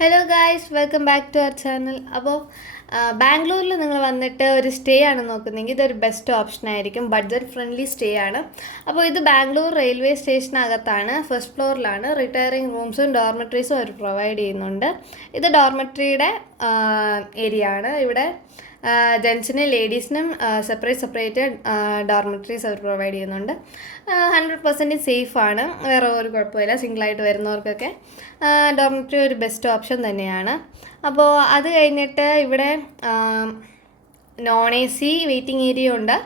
Hello guys, welcome back to our channel. അപ്പോൾ ബാംഗ്ലൂരിൽ നിങ്ങൾ വന്നിട്ട് ഒരു സ്റ്റേ ആണ് നോക്കുന്നതെങ്കിൽ ഇതൊരു ബെസ്റ്റ് ഓപ്ഷൻ ആയിരിക്കും. ബഡ്ജറ്റ് ഫ്രണ്ട്ലി സ്റ്റേ ആണ്. അപ്പോൾ ഇത് ബാംഗ്ലൂർ റെയിൽവേ സ്റ്റേഷനകത്താണ്, ഫസ്റ്റ് ഫ്ലോറിലാണ്. റിട്ടയറിംഗ് റൂംസും ഡോർമെട്രീസും അവർ പ്രൊവൈഡ് ചെയ്യുന്നുണ്ട്. ഇത് ഡോർമെട്രിയുടെ ഏരിയ ആണ്. ഇവിടെ ജെൻസിനും ലേഡീസിനും സെപ്പറേറ്റ് ഡോർമെട്രീസ് അവർ പ്രൊവൈഡ് ചെയ്യുന്നുണ്ട്. 100% സേഫാണ്, വേറെ ഒരു കുഴപ്പമില്ല. സിംഗിളായിട്ട് വരുന്നവർക്കൊക്കെ ഡോർമെട്രി ഒരു ബെസ്റ്റ് ഓപ്ഷൻ തന്നെയാണ്. അപ്പോൾ അത് കഴിഞ്ഞിട്ട് ഇവിടെ non A C waiting area ഉണ്ട്,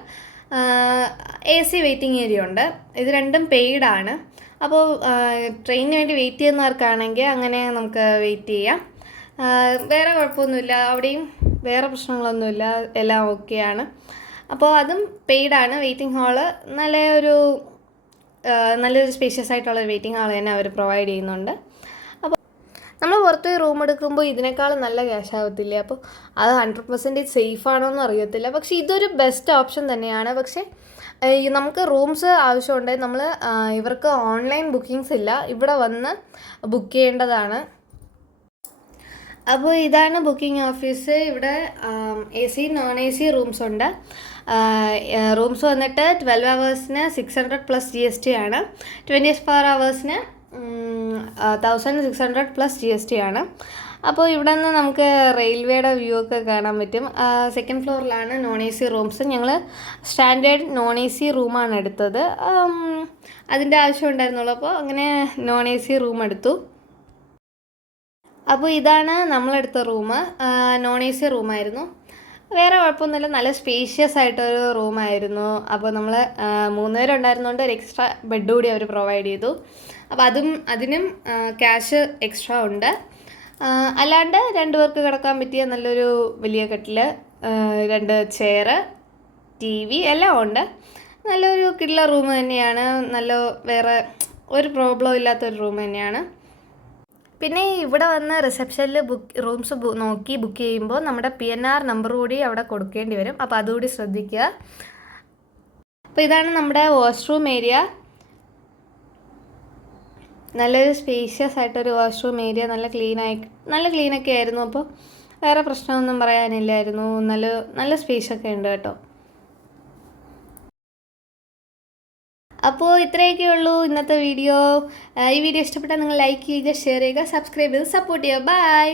എ സി വെയിറ്റിംഗ് ഏരിയ ഉണ്ട്. ഇത് രണ്ടും പെയ്ഡാണ്. അപ്പോൾ ട്രെയിനിന് വേണ്ടി വെയിറ്റ് ചെയ്യുന്നവർക്കാണെങ്കിൽ അങ്ങനെ നമുക്ക് വെയിറ്റ് ചെയ്യാം. വേറെ കുഴപ്പമൊന്നുമില്ല, അവിടെയും വേറെ പ്രശ്നങ്ങളൊന്നുമില്ല, എല്ലാം ഓക്കെയാണ്. അപ്പോൾ അതും പെയ്ഡാണ്. വെയിറ്റിംഗ് ഹാള് നല്ലൊരു സ്പേഷ്യസ് ആയിട്ടുള്ള വെയിറ്റിംഗ് ഹാൾ തന്നെ അവർ പ്രൊവൈഡ് ചെയ്യുന്നുണ്ട്. അപ്പോൾ നമ്മൾ പുറത്ത് റൂം എടുക്കുമ്പോൾ ഇതിനേക്കാളും നല്ല ക്യാഷ് ആവത്തില്ല. അപ്പോൾ അത് 100% സേഫാണോ എന്ന് അറിയത്തില്ല. പക്ഷേ ഇതൊരു ബെസ്റ്റ് ഓപ്ഷൻ തന്നെയാണ്. പക്ഷേ നമുക്ക് റൂംസ് ആവശ്യമുണ്ടെങ്കിൽ നമ്മൾ ഇവർക്ക് ഓൺലൈൻ ബുക്കിങ്സ് ഇല്ല, ഇവിടെ വന്ന് ബുക്ക് ചെയ്യേണ്ടതാണ്. അപ്പോൾ ഇതാണ് ബുക്കിംഗ് ഓഫീസ്. ഇവിടെ A C non A C rooms ഉണ്ട്. റൂംസ് വന്നിട്ട് 12 hours-ന് 600 + GST ആണ്. 24 hours-ന് 1600 + GST ആണ്. അപ്പോൾ ഇവിടെ നിന്ന് നമുക്ക് റെയിൽവേയുടെ വ്യൂ ഒക്കെ കാണാൻ പറ്റും. സെക്കൻഡ് ഫ്ലോറിലാണ് നോൺ എ സി റൂംസ്. ഞങ്ങൾ സ്റ്റാൻഡേർഡ് നോൺ എ സി റൂമാണ് എടുത്തത്. അതിൻ്റെ ആവശ്യം ഉണ്ടായിരുന്നുള്ളൂ, അപ്പോൾ അങ്ങനെ നോൺ എ സി റൂം എടുത്തു. അപ്പോൾ ഇതാണ് നമ്മളെടുത്ത റൂം, നോൺ എ സി റൂമായിരുന്നു. വേറെ കുഴപ്പമൊന്നുമില്ല, നല്ല സ്പേഷ്യസ് ആയിട്ടൊരു റൂമായിരുന്നു. അപ്പോൾ നമ്മൾ 3 പേരുണ്ടായിരുന്നുകൊണ്ട് ഒരു എക്സ്ട്രാ ബെഡ് കൂടി അവർ പ്രൊവൈഡ് ചെയ്തു. അപ്പോൾ അതിനും ക്യാഷ് എക്സ്ട്രാ ഉണ്ട്. അല്ലാണ്ട് 2 പേർക്ക് കിടക്കാൻ പറ്റിയ നല്ലൊരു വലിയ കട്ടിൽ, 2 ചെയർ, TV എല്ലാം ഉണ്ട്. നല്ലൊരു കിടില റൂം തന്നെയാണ്. വേറെ ഒരു പ്രോബ്ലം ഇല്ലാത്തൊരു റൂം തന്നെയാണ്. പിന്നെ ഇവിടെ വന്ന് റിസപ്ഷനിൽ റൂംസ് നോക്കി ബുക്ക് ചെയ്യുമ്പോൾ നമ്മുടെ PNR നമ്പർ കൂടി അവിടെ കൊടുക്കേണ്ടി വരും. അപ്പോൾ അതുകൂടി ശ്രദ്ധിക്കുക. അപ്പോൾ ഇതാണ് നമ്മുടെ വാഷ്റൂം ഏരിയ. നല്ലൊരു സ്പേഷ്യസ് ആയിട്ടൊരു വാഷ്റൂം ഏരിയ, നല്ല ക്ലീനൊക്കെ ആയിരുന്നു. അപ്പോൾ വേറെ പ്രശ്നമൊന്നും പറയാനില്ലായിരുന്നു. നല്ല സ്പേസൊക്കെ ഉണ്ട് കേട്ടോ. അപ്പോൾ ഇത്രയൊക്കെ ഉള്ളൂ ഇന്നത്തെ വീഡിയോ. ഈ വീഡിയോ ഇഷ്ടപ്പെട്ടാൽ നിങ്ങൾ ലൈക്ക് ചെയ്യുക, ഷെയർ ചെയ്യുക, സബ്സ്ക്രൈബ് ചെയ്ത് സപ്പോർട്ട് ചെയ്യുക. ബൈ.